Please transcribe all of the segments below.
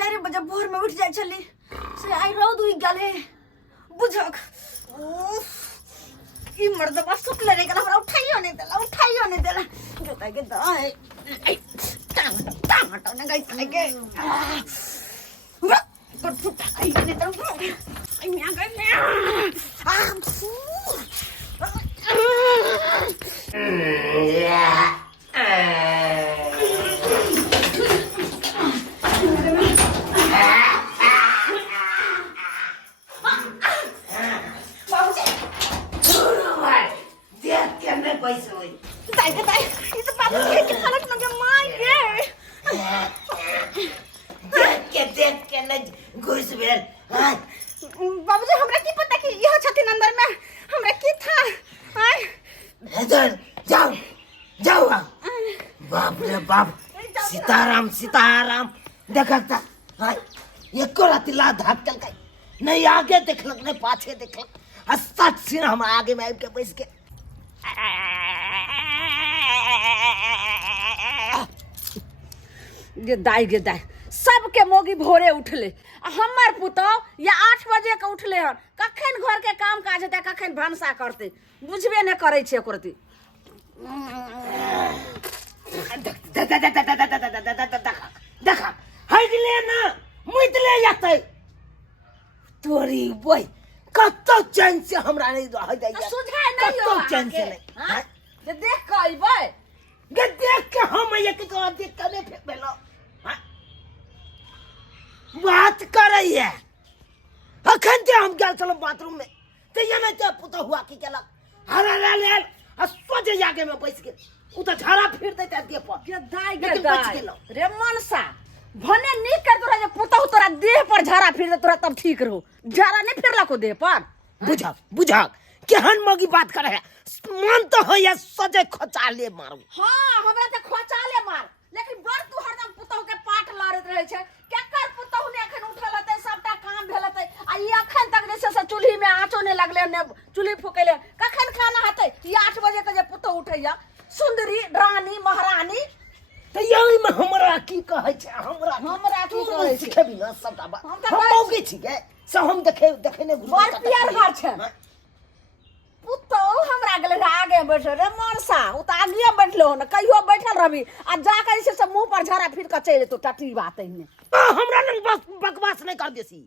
4 बजे भोर में उठ जाय छली से आई रौद उइ गेले बुझक ई मर्दबा सुतले रे हमरा उठाइयो नहीं देला जोता के दाई टांग ने गई के पर फुटा आई ने तो आई मैं गई पैसे होई दाई ये तो बाबू के हालत में मार गे देख के न घुस भेल बाबूजी हमरा की पता कि यह छथिन अंदर में हमरा की था हाय इधर जाओ बाप रे बाप सीताराम देखता हाय एको राती ला धाक चल गई नहीं आगे देखलक नहीं पाछे देखलक हस्ता सीन हम आगे में आब के बैस के गे दाई सबके मोगी भोरे उठले हमर पुतो या 8 बजे के उठले हन कखन घर के काम काज हेतै कखन भनसा करते बुझबे न करै छै ओकरती देखा हगले ना मुतले जाते तोरी बोय कतो चैन से हमरा नहीं रह जाइए सुझाय नहीं हो चैन से नहीं हां जे देख के अइबै गे देख के हम एक तो देख के नहीं फेंक बेलो बात करैया अखन ते हम गेल छलो बाथरूम में ते ये में ते पुतो हुआ की केलक हरा ले आ सोजे जाके में बैस के उ तो झाड़ा फिर देते देह पर गे दाई रे मनसा भने नी कर तोरा जे पुतो तोरा देह पर झाड़ा फिर दे तोरा तब ठीक रहो झाड़ा नहीं फिरला को देह पर बुझा केहन मगी बात करे है मन तो हो या सजे खोचाले मारू हां हमरा त खोचाले मार लेकिन बर तू हरदम पुतो के पाठ लारत रहे छै केकर पुतो ने अखन उठल हते सबटा काम भेल हते आ ई अखन तक जे से चूल्ही में आँचो ने लगले ने चूल्ही फूकेले कखन खाना हते ई 8 बजे के जे पुतो उठैया सुंदरी रानी महारानी त यही में हमरा की कहै छै हमरा की कहै छै खेबी ना सबटा बात हम मौगी छी के से हम देखे ने बड़ प्यार घर छै पुतो हमरा गेले आगे बैठल रे मनसा उ त आगे बैठलो न कहियो बैठल रहबी आ जाकर से मुंह पर झरा फिर के चल तो टटी बात में हमरा लंग बस बकवास नहीं कर देसी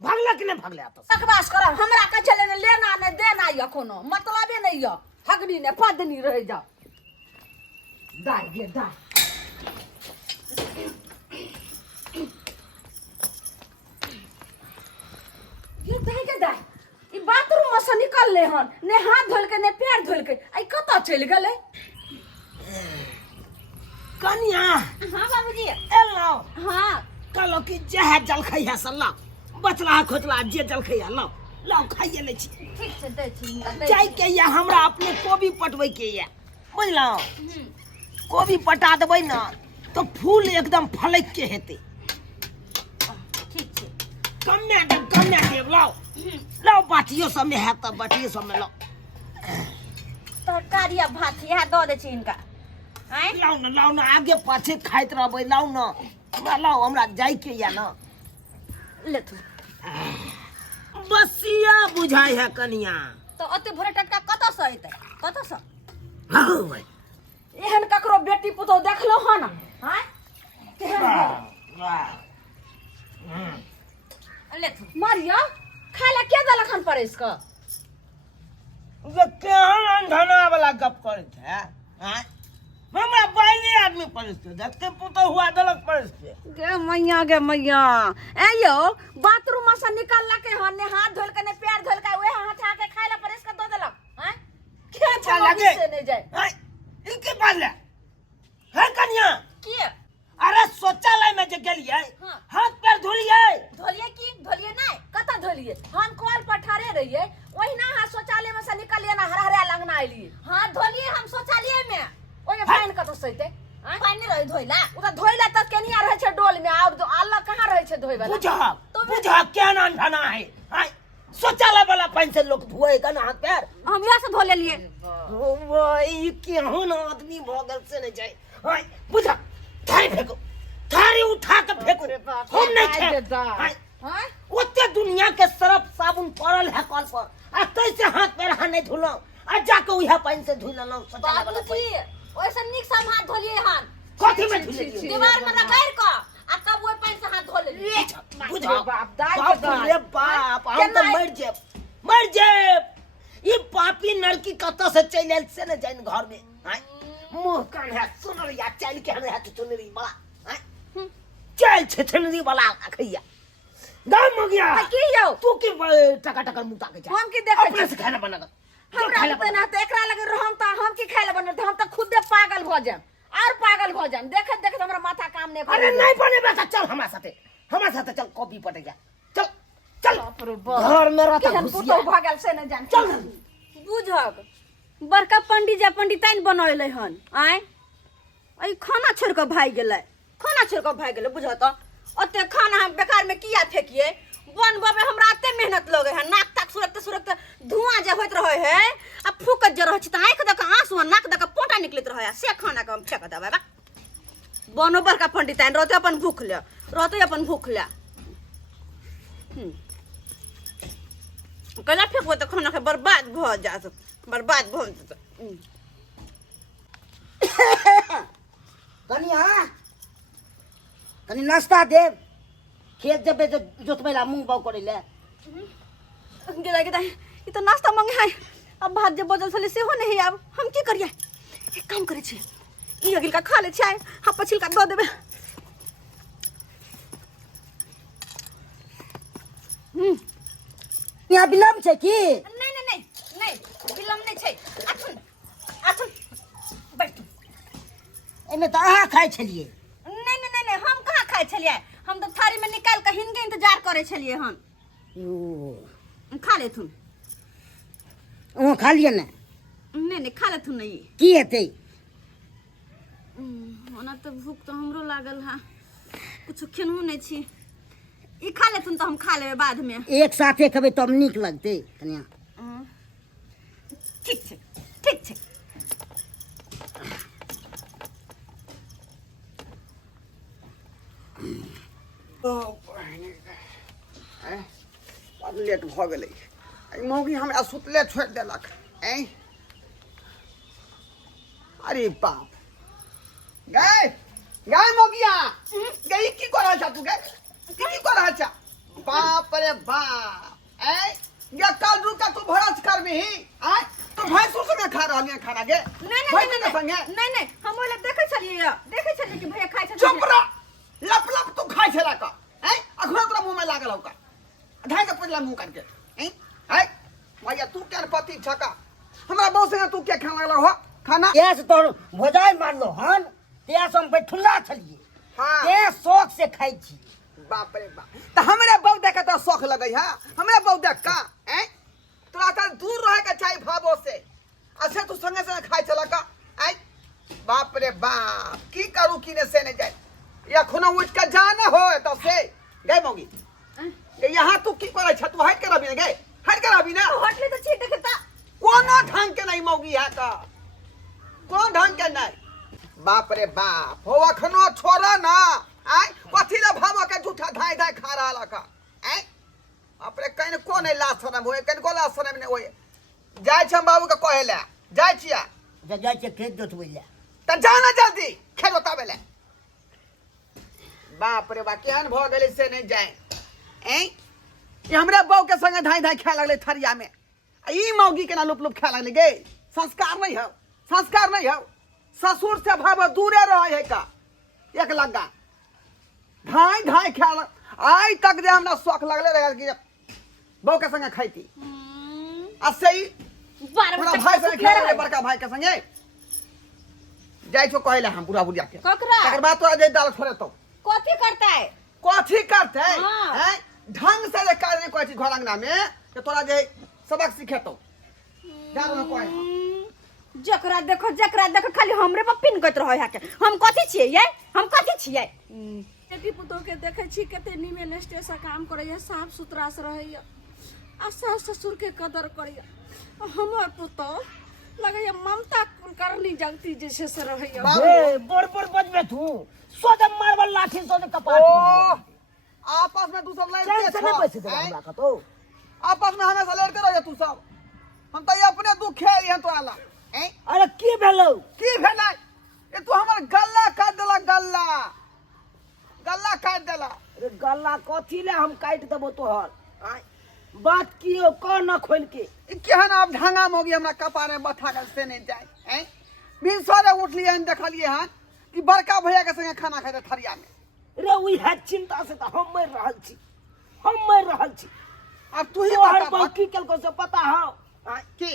भागला कि नहीं भागले तो बकवास कर हमरा कह चले ने लेना ने देना य कोनो मतलबे नहीं य हगनी ने पदनी रह जा दाई ये दाई ई बाथरूम में से निकल ले हन ने हाथ धोल के ने पैर धोल के आई कत चल गेले कनिया हां बाबूजी एलो हां कलो की जह जलखैया सल्ला बचला खोचला जे जलखैया लो खाइए ले छी ठीक से दे छी जाय के या हमरा अपने कोबी पटबै के या बुझलो कोबी पटा देबै ना तो फूल एकदम फलक के हेते ठीक छै कम्या देव लाओ बाटियो सब में है तब बाटियो सब में लो तरकारिया भात यह दो दे छी इनका हैं लाओ ना आगे पाछे खाइत रहबै लाओ ना लाओ हमरा जाय के या ना ले तू बसिया बुझाई है कनिया तो अते भोरे टटका कत से अइते कत से हां भाई एहन ककरो बेटी पुतो देखलो ह ना हैं वाह ले तू मारिया खाला के दलखन परेस का ये केहन अंधना वाला गप करे है हैं हमरा पहले आदमी परिस्थिति देखते पुतो हुआ दलक परिस्थिति गे मैया ए यो बाथरूम में से निकलला के हन ने हाथ धोल के ने पैर धोल के ओए हाथ आके खाइला परेस के दो देलक हैं खेत लगे से नहीं जाए हैं इनके पास ले है कन्या की अरे शौचालय में जे गेलिए हाँ। हाथ पैर धोलिए धोलिए नहीं कत धोलिए हम कॉल पर ठहरे रहिए ओहिना हां शौचालय में से निकलिए ना हरा लगना आइलिए हां धोलिए हम शौचालय में ओए फाइन कत सइते फाइन नहीं रही धोइला उता धोइला त केनिया रहे छे डोल में और अल्लाह कहां रहे छे धोइ वाला बुझा क्या नाना है हां शौचालय वाला पानी से लोग धोएगा ना हाथ पैर हम यहाँ से धो ले लिए वही केहन आदमी भगल से नहीं जाए हां बुझा थारी फेंको थारी उठा के फेंकू हम नहीं खे हां ओते दुनिया के सरफ साबुन पड़ल है कल पर आ कैसे हाथ पैर नहीं धुलो आ जाके उहा पानी से धुल लो सटाला वाला बाबूजी ओइसे निक से हम हाथ धोलिए हन कथी में धुले दीवार में रगड़ क आ तब ओइ पानी से हाथ धो लेलिए बुझो बाप दाई बाप रे बाप हम तो मर जेब ये पापी लड़की कत से चल आयल से न जाइन घर में हैं मुंह कान है सुनर या चल के है चुनरी वाला हैं चल छछनरी वाला खैया गाम हो गया की यो तू की टका टका मुता के जा हम की देखे अपने से खाना बना हमरा तो ना तो एकरा लगे हम की खाए बनत हम तो खुदे पागल हो जाम और पागल हो जाम देखत देखत हमरा माथा काम नहीं अरे नहीं बने बेटा चल हमारे साथे चल कॉपी पटे जा चल चल घर में रहता घुसिया भागल से न जान चल बुझक बड़का पंडित जा पंडिताइन बनैले हन आय आई खाना छोड़ के भाग गेलै बुझ तो ओते खाना हम बेकार में किया फेंकिए बनबे में हमरा एते मेहनत लगे है नाक तक सुरत धुआं जे होइत रहे है आ फूकत जे रह छी त आंख दक आंसू नाक दक पोटा निकलत रहे से खाना के हम फेंक देबै बा बनो बड़का पंडिताइन रहते अपन भूख ले कला फेंकबो त खाना के बर्बाद भ जात कनी नाश्ता दे खेत जबे जोतबेला मुंह बाउ करे ले गेला ई त नाश्ता मांगे है अब भात जे बजल छले से हो नहीं अब हम की करिए एक काम करे छी ई अगिल का खा ले छै हम पछिल का दो देबे यहाँ विलम्ब छै की नहीं विलम्ब नहीं छै आथुन बैठ एमे त अहाँ खाइ छलिए नहीं हम कहाँ खाए छलिए हम तो थारी में निकाल के हिनके इंतजार करे छलिए हन खा ले तुम ओ खा लिए ने नहीं खा ले तुम नहीं की हेतै ओना तो भूख तो हमरो लागल है कुछ खेनहु नहीं छी ई खा ले तुम तो हम खा लेबे बाद में एक साथे खेबै तब नीक लगतै कनिया ठीक छै लेट भ गेलै मौगी हमरा सुतले छोड़ि देलक अरे बाप गाय मौगिया गई की कर रहल छ तू गै की कर रहल छ बाप रे बाप ये कल रुक तू भरस करबी तू भैंसू संगे खा रहल है खाना गे नहीं हम ओले देखे छलिए कि भैया खाइ छ चुप रह लप तू खाइ छला का अखनो तोरा मुंह में लागल होका ढाई के पजला मुंह करके भैया तू क्या पति छका हमरा बहुत संगे तू क्या खाना लगल हो खाना तेस तो भोजाई मारलो हन तेस हम बैठुला छलिए ते शौक से खाइ छी बाप रे बाप त हमरे बहु देख त शौक लगै है हमरे बहु देख का तोरा त दूर रहे के चाहिए भावो से अच्छा तू संगे संगे खाइ छला का बाप रे बाप की करू की ने से ने जाए या खुना उठ के जाने हो तो से गए मौगी यहाँ तू की करे छ तू हट के रबी गए हट के रबी ना होटले तो छी देखता कोनो ढंग के नहीं मौगी है का कोन ढंग के नहीं बाप रे बाप हो अखनो छोरा ना कथी ले भावो के झूठा धाय खा रहा का अपने कहीं को नहीं लाश शरम होए कहीं को लाश शरम नहीं होए जाय छ बाबू के कहे ले जाय छिया जाय छ खेत जोतबै ले त जाना जल्दी खेत जोताबे ले बाप रे बा केहन भ गेलै से नहीं जाए ये हमरा बहू के संगे धाय खाए लगले थरिया में ई मौगी के ना लुप खा लगले गे संस्कार नहीं हो ससुर से भाव दूरे रहे है का एक लग्गा धाय खाए आई तक जे हमरा शौक लगले रहे कि बहू के संगे खाइती आ सही पूरा भाई संगे खेल रहे बड़का भाई के संगे जाय छो कहले हम पूरा बुढ़िया के तकर बाद तो जे दाल छोड़े तो कथी करता है हैं ढंग से ले कार्य कोई चीज घर अंगना में कि तोरा जे सबक सिखेतो जानो न कोई जकरा देखो खाली हमरे पर पिन करत रहे है के हम कथी छियै बेटी पुतो के देखे छी कते निमे स्टेशन काम करे है साफ सुथरा से रहे है आ सास ससुर के कदर करे है हमर पुतो लगे ममता करनी जगती जैसे से रहे है बोर बजबे तू सोदे मारबल लाठी सोदे कपाट ओ आपस में तू सब चैन से नहीं पैसे दे लड़ते हमरा का तो आपस में हमेशा लड़ते रह तू सब हम तो ये अपने दुख खेल हैं तो आला हैं अरे की भेलौ की भेलै ये तू हमर गल्ला काट देला गल्ला काट देला अरे गल्ला कथी ले हम काट देबो तोहर आय बात की हो क न खोल के ई केहन अब ढंगा मोगी हमरा कपारे बथा के से नहीं जाए हैं बिन सोरे उठलिए हन देखलिए हन कि बड़का भैया के संगे खाना खाते थरिया में रे उही है चिंता से तो हम मर रहल छी अब तू ही तोहर बता बाकी केलको से पता हो आय की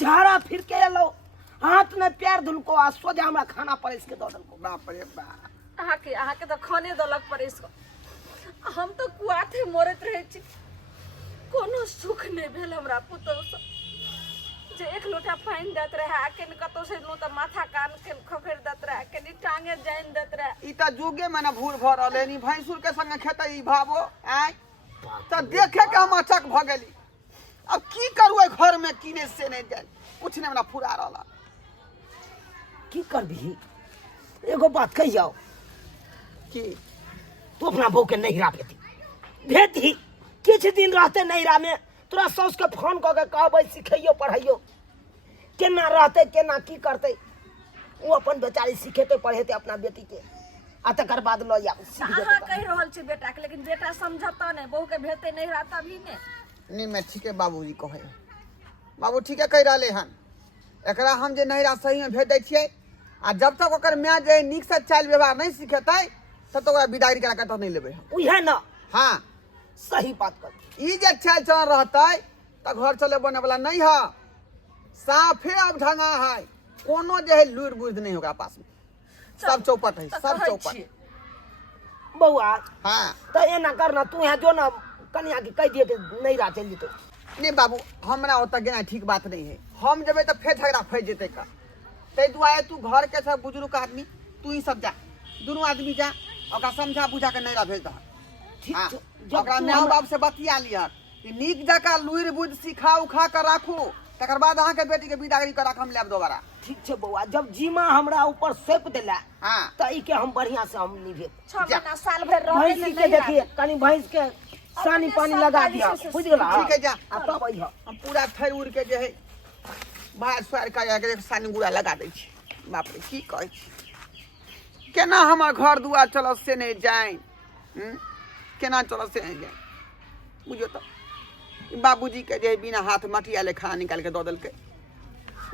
झाड़ा फिर के एलो हाथ में पैर धुलको आ सोजा हमरा खाना परेस के दो दलको बाप रे बाप अहाँके तो खाने दलक परेस हम तो कुआथे मरत रहे छी कोनो सुख नहीं भेल हमरा पुतौ से जे एक लोटा पानी देत रहे आके कतो से नो त माथा कान के खखर देत रहे के टांगे जान देत रहे ई त जुगे में ना भूल भर रहले नी भैंसुर के संगे खेते ई भावो आय त देखे के हम अचक भ गेली अब की करू ए घर में किने से नहीं जाए कुछ नहीं हमरा फुरा रहला की करबी एगो बात कह जाओ की तू अपना बहू के नैहरा भेती किछ दिन रहते नैहरा में तोरा साउस के फोन कऽ के कहबै सिखैयो पढ़ैयो केना रहते केना की करते वो अपन बेचारी सिखेते पढ़ेते अपना बेटी के आ तकर बाद ल जा अहाँ कह रहल छी बेटा के लेकिन बेटा समझता नहीं बहू के भेते नहीं रहता भी ने नहीं मैं ठीके बाबूजी कहे बाबू ठीके कह रहले हन एकरा हम जे नैहरा सही में भेज दै छियै आ जब तक ओकर माय जे नीक से चाल व्यवहार नहीं सिखेतै तब तक ओकरा विदाई करा के तो नहीं लेबै हम उहे न हां सही बात कर ई जे चाल चलन रहतै त घर चले बने वाला नहीं है साफे अब ढंगा है कोनो जे है लूर बुझ नहीं होगा पास में सब चौपट है सब चौपट बउआ हां त एना करना तू यहाँ जो ना कन्या के कह दिए कि नैहरा चल जेतो नहीं बाबू हमरा ओत गेना ठीक बात नहीं है हम जेबे तो फेर झगड़ा फैस जेते का तै दुआरे तू घर के सब बुजुर्ग आदमी तू ही सब जा दोनों आदमी जा ओकरा समझा बुझा के नैहरा भेज दह ठीक हाँ, छै ओकरा माय बाप से बतिया लिया कि नीक जका लुइर बुझ सिखा उखा कर राखू तकर बाद अहाँ के बेटी के विदाई करा के हम लेब दोबारा ठीक छै बउआ जब जीमा हमरा ऊपर सौंप देला हां त ई के हम बढ़िया से हम निभे 6 महीना साल भर रहे भैंस के देखिए कनी भैंस के सानी पानी लगा दिया बुझ गेला ठीक है जा आ तब अइह हम पूरा थैर उड़ के जे है बाहर स्वार के सानी गुड़ा लगा दै छी बाप रे की कहै छी केना हमर घर दुआर चलत से नहीं जाए केना चलत से नहीं जाए बुझो तो बाबूजी के जे बिना हाथ मटिया ले खाना निकाल के दो देलकै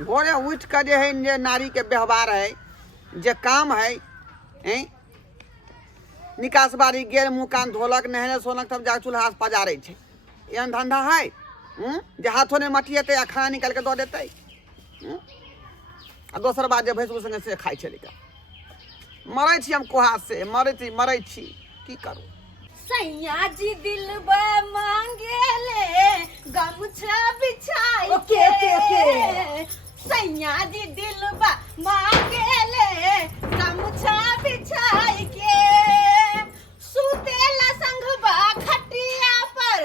भोरे उठ के जे है जे नारी के व्यवहार है जे काम है निकास बारी गेल मुँह कान धोलक नहले सोलक तब जा चूल्हा पजारे छै एहन धंधा है जे हाथों ने मटियेतै आ खाना निकाल के दो देतै आ दोसर बात जे भैंस संगे से खाइ छै लेकिन मरै छी हम कोहा से मरै छी की करू सैया जी दिलबा मांगेले गमछा बिछाई के सैया जी दिलबा मांगेले गमछा बिछाई के सुतेला संगबा खटिया पर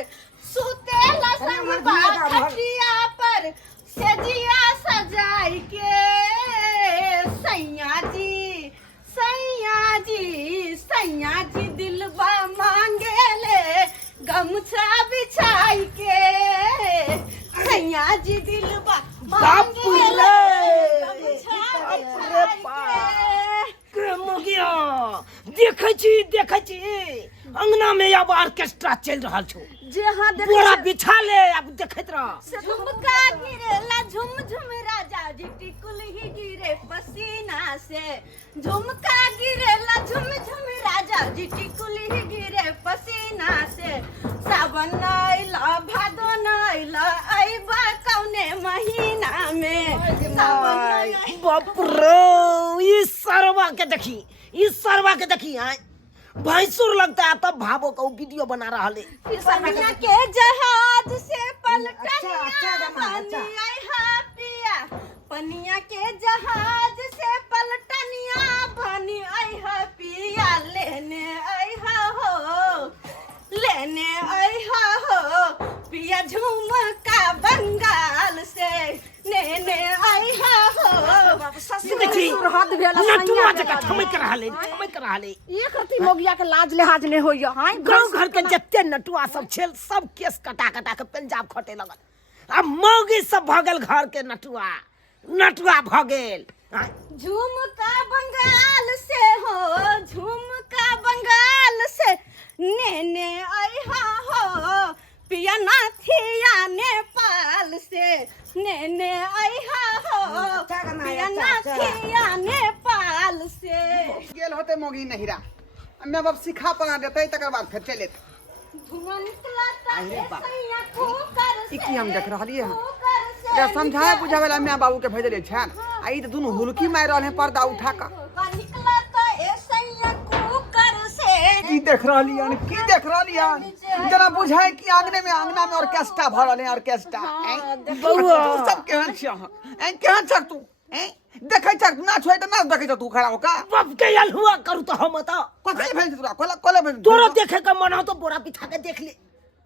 सुतेला संगबा खटिया पर सजिया सजाई के सैया जी दिलबा मांगेले गमछा बिछाई के सैया जी दिलबा मांगेले गमछा बिछाई के मुगिया देखै छी अंगना में अब ऑर्केस्ट्रा चल रहल छौ जे हां पूरा बिछा ले अब देखैत रह झुमका गिरेला झुम झुम राजा जी टिकुल ही गिरे पसीना से झुमका गिरेला झुम झुम राजा जी टिकुल ही गिरे पसीना से सावन आइला भादो आइला आइबा कौने महीना में सावन बाप रे ई सरवा के देखी आय भैंसुर लगता है तब भावो का वीडियो बना रहा है पनिया के जहाज से पलटनिया बनी आई हा पिया पनिया के जहाज से पलटनिया बनी आई हा पिया लेने आई हा हो पिया झुमका बंगाल से नेने आई हा हो देखी भेल नटुआ जका ठमक रहले एक रति मोगिया के लाज लिहाज नहीं होइया हां गांव घर के जत्ते नटुआ सब छेल सब केस कटा के पंजाब खटे लगल। अब मौगी सब भ गेल घर के नटुआ भ गेल। झुमका बंगाल से हो झुमका बंगाल से नेने आइहा हो पिया नाथिया नेपाल से नेने आइहा हो पिया नाथिया नेपाल से गेल होते मोगी नहिरा मैं बाप सिखा पढ़ा देते तकर बाद फिर चले धुआं निकला ता सैया ठोकर ई की हम देख रहलिए ये समझाए बुझावे ला मैं बाबू के भेजले छन आ ई त दुनु हुलकी मार रहले पर्दा उठा का निकला ता सैया ठोकर से की देख रहलिए जरा बुझाए कि आंगने में ऑर्केस्ट्रा भ रहले ऑर्केस्ट्रा बउआ सब केहन छ केहन छ तू देखै छ नाच होय त नाच देखै छ तू खड़ा होका बाप के यल हुआ करू तो हम त कथि भेज तोरा कोले भेज तोरो देखे के मन हो तो बोरा पिठा के देख ले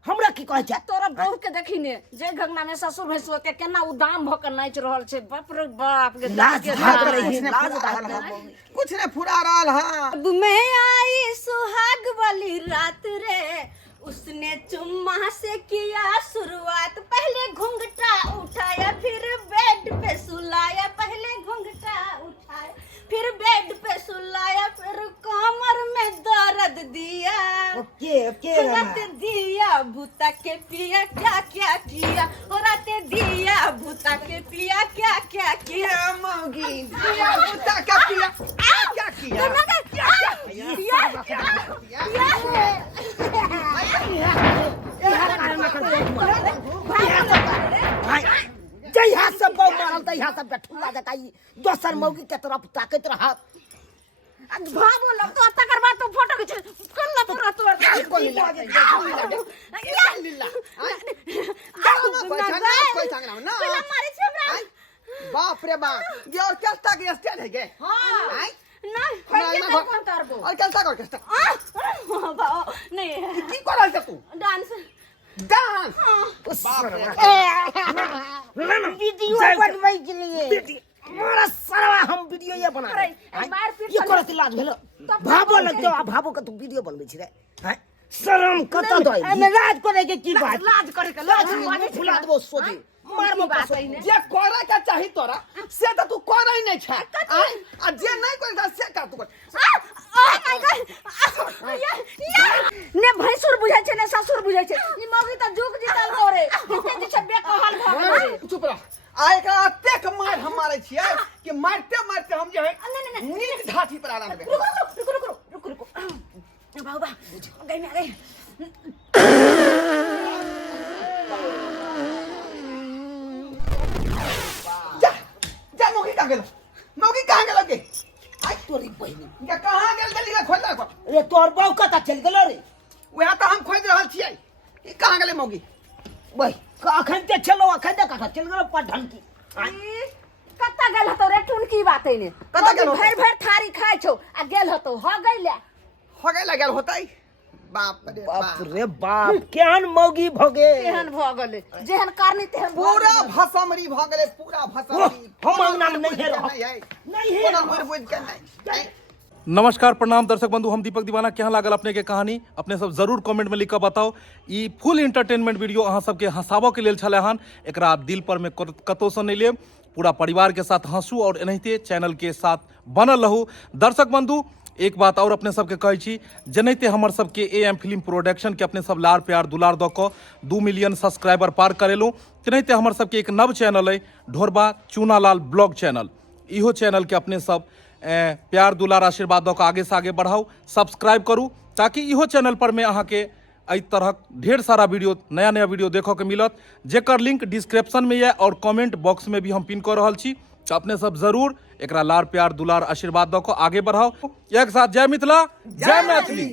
हमरा की कहै छै तोरा बहू के देखिने जे घगना में ससुर भैंसुर के केना उदाम भ के नाच रहल छै बाप रे बाप के लाज भाग रही लाज कुछ ने फुरा रहल हां अब मैं आई सुहाग वाली रात रे उसने चुम्मा से किया शुरुआत पहले घूंघटा उठाया फिर बेड पे सुलाया पहले घूंघटा उठाया फिर बेड पे सुलाया फिर कमर में दर्द दिया ओके रात दिया भूता के पिया क्या क्या किया और राते दिया भूता के पिया क्या क्या किया मौगी दिया बुता का पिया क्या किया जहिया से बौ मारल तहिया से बैठुला जका ई दोसर मौगी के तरफ ताकत रहत भावो लग तो तकर बाद तो फोटो खींच कल्ला पूरा तोर बाप रे बाप ये ऑर्केस्ट्रा के स्टेज है के हां नहीं कौन करबो ऑर्केस्ट्रा का ऑर्केस्ट्रा नहीं की करल छ तू डांस डांस वीडियो बनबै के लिए मारा सरवा हम वीडियो ये बना रहे ये करत लाज भेलो भाबो लगतो आ भाबो के तू वीडियो बनबै छी रे हैं शर्म कत दो एमे लाज करे के की बात लाज करे के लाज माने फुला देबो सोझे मारबो बात है जे करे के चाही तोरा से त तू करे नै छ आ जे नै करे से का तू ने भैंसुर बुझाय छै ने ससुर बुझाय छै ई मौगी त जुग जीतल करे कते जे छै बेकहाल भ गेलै चुप रह आ एकरा अतेक मार हम मारै छियै कि मारते मारते हम जे है नींद ढाठी पर आराम देबे रुको बाबा गई में गई जा मौगी कहां गेल के आई तोरी बहिनी या कहां गेल जल्दी रे खोल दे रे तोर बौ कता चल गेलो रे वह त हम खोज रहल छियै ई कहां गेलै मौगी बई अखन ते चलो अखन ते कथा चल गेलो पठन की कत्ता गेल हतो रे टुनकी बात है ने कत्ता गेल भर भर थारी खाय छौ आ गेल हतो हो गइले गेल होतै बाप रे बाप केहन मौगी भगे केहन भ गेलै जेहन कारनी तेहन पूरा भसमरी भ गेलै पूरा भसमरी हम नाम नहीं है नहीं है कोनो मोर बुझ के नहीं नमस्कार प्रणाम दर्शक बंधु हम दीपक दीवाना केहन लागल अपने के कहानी अपने सब जरूर कमेंट में लिख के बताओ ई फुल एंटरटेनमेंट वीडियो अहाँ सबके हंसाबो के लेल छले हन एकरा दिल पर में कतौ से नहीं लेब पूरा परिवार के साथ हंसू और एनाहिते चैनल के साथ बनल रहू दर्शक बंधु एक बात और अपने सबके कहै छी जेनाहिते हमर सबके AM फिल्म प्रोडक्शन के अपने सब लार प्यार दुलार दऽ कऽ 2 मिलियन सब्सक्राइबर पार करेलहुँ तेनाहिते हमर सबके एक नव चैनल है ढोरबा चूनालाल ब्लॉग चैनल इहो चैनल के अपने सब प्यार दुलार आशीर्वाद दऽ कऽ आगे से आगे बढ़ाऊ सब्सक्राइब करू ताकि इहो चैनल पर में अहाँके एहि तरहक ढेर सारा वीडियो नया नया वीडियो देखऽ के मिलत जेकर लिंक डिस्क्रिप्शन में है और कमेंट बॉक्स में भी हम पिन कऽ रहल छी तो अपने सब जरूर एकरा लार प्यार दुलार आशीर्वाद दऽ कऽ आगे बढ़ाओ एक साथ जय मिथिला जय मैथिली।